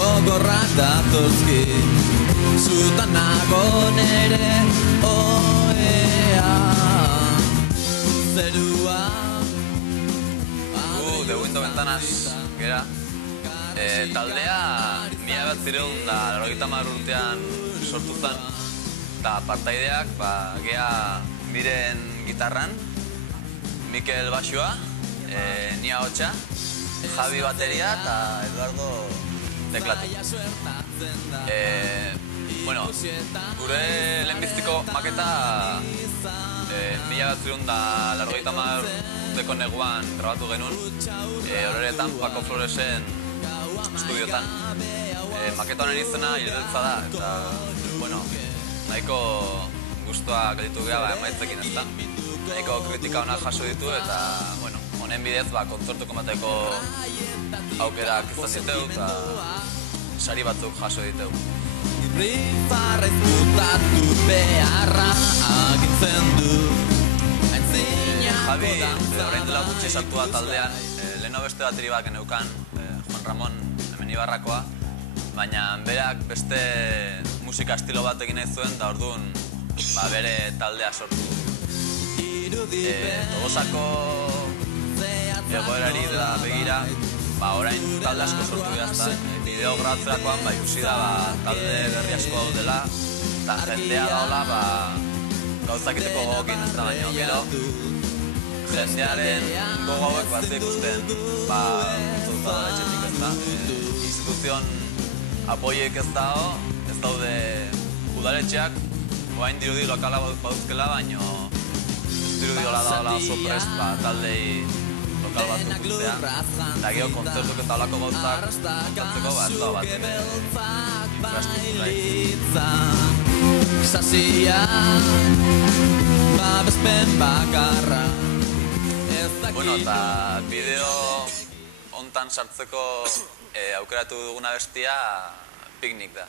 Gogorrak datozki zutan nago nere oea zerua de Windows Ventanas gera taldea 1980 urtean sortu zen eta partaideak gea miren gitarran, Mikel Baxua, Nia Hotxa, Javi bateria eta Eduardo teklatu. Gure lehenbiztiko maketa 1980 neguan grabatu genuen, horretan Paco Floresen estudiotan. Maketa honen izena Iredeltza da, eta nahiko guztua gelditu geha emaitzekin ezta. Nahiko kritika honak jaso ditu eta honen bidez kontzertuko emateko aukerak izan diteu eta sari batzuk jaso diteu. Rifarrez gutatu beharra agintzen du. Javi, orain dela gutxi sartua taldean, leheno beste bateri bat geneukan, Juan Ramon hemen Ibarrakoa, baina berak beste musika estilo bat egin nahi zuen, da orduan bere taldea sortu. Tolosako egoerari dela begira, orain talde asko sortu behazta. Bideo grabatzerakoan ikusi da talde berri asko daudela, eta jendea daola gauzakiteko gogokin ez da baino. Gero, jendearen gogo hauek bat ikusten, zauta da etxetik ez da. Instituzion apoiek ez daude udaletxeak, oain dirudi lokala bauzkela, baino ez dirudi hola daola oso prest taldei lokal bat dukustea. Eta gero kontzertuk eta olako gauzak kontzertzeko ez da bat infrastruktura eta bideo hontan sartzeko aukeratu duguna bestia Picnic da.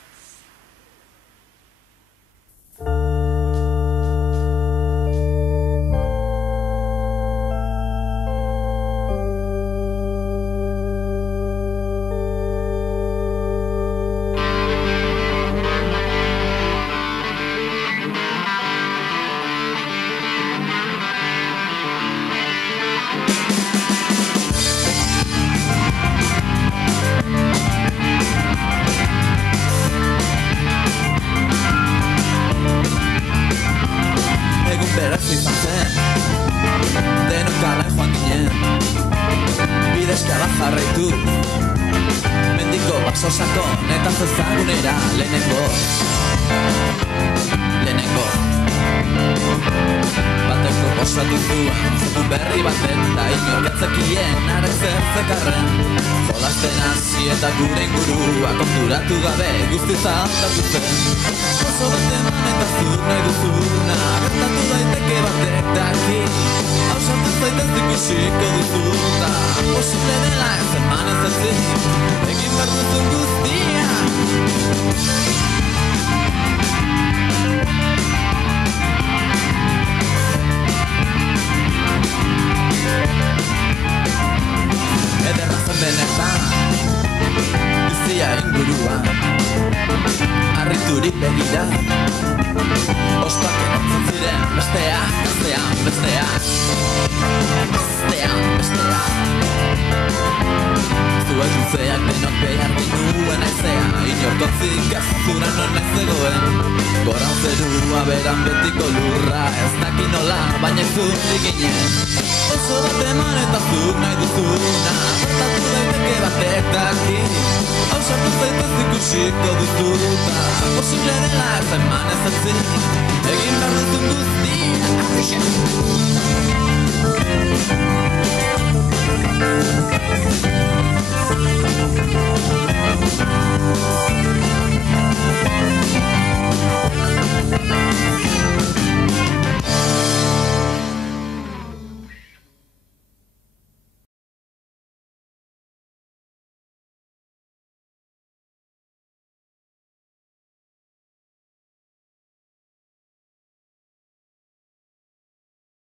Sosako netaz ezagunera lehenengo bateko posatu zuen zetu berri baten da inorketzekien arek zertzekarren jolazten hasi eta gure ingurua konturatu gabe guztiz aldatu zen oso bat eman eta zur nahi duzuna gertatu daiteke batek daki hau sartzen zaitez ikusiko duzuta posible dela ez eman ez ezik egin behar duzun guztia ederra zen benetan bizia inguruan harriturik begira ospak egotzen ziren besteak zuek luzeak denok behar ginuen aizea inorkotzik ez zura non ez zegoen Goran zerua beran betiko lurra, ez daki nola, baina zurri ginen. Oso bat eman eta zuk nahi duzuna, gertatu daiteke batek daki. Ausartu zaitez ikusiko duzuta, posible dela ez eman ez etzik, egin behar duzun guztia, afixe!